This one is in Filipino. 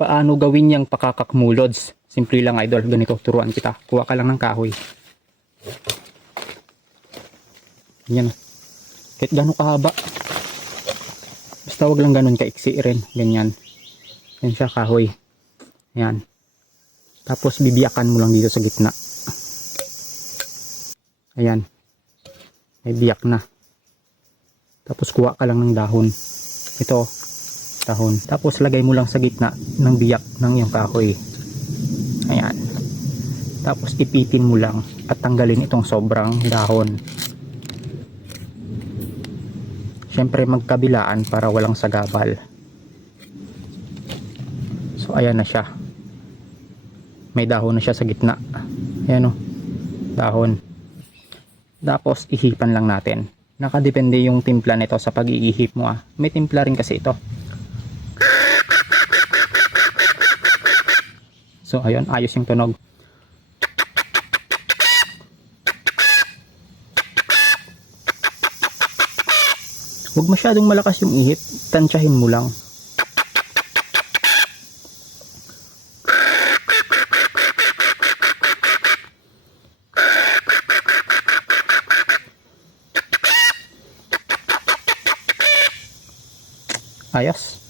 paano gawin yung pakakakmulods. Simple lang idol, ganito turuan kita. Kuha ka lang ng kahoy. Yan. Kahit gano'ng kahaba. Basta wag lang ganun kaiksi rin. Ganyan. Yan siya kahoy. Yan. Tapos bibiyakan mo lang dito sa gitna. Ayan. May biyak na. Tapos kuha ka lang ng dahon. Ito. Dahon. Tapos lagay mo lang sa gitna ng biyak ng iyong kahoy. Ayan. Tapos ipitin mo lang at tanggalin itong sobrang dahon. Siyempre magkabilaan para walang sagabal. So ayan na siya. May dahon na siya sa gitna. Ayan o. Dahon. Tapos ihipan lang natin. Nakadepende yung timpla nito sa pag-iihip mo. May timpla rin kasi ito. So ayun, ayos yung tunog. Huwag masyadong malakas yung ihip, tansyahin mo lang. Ayos.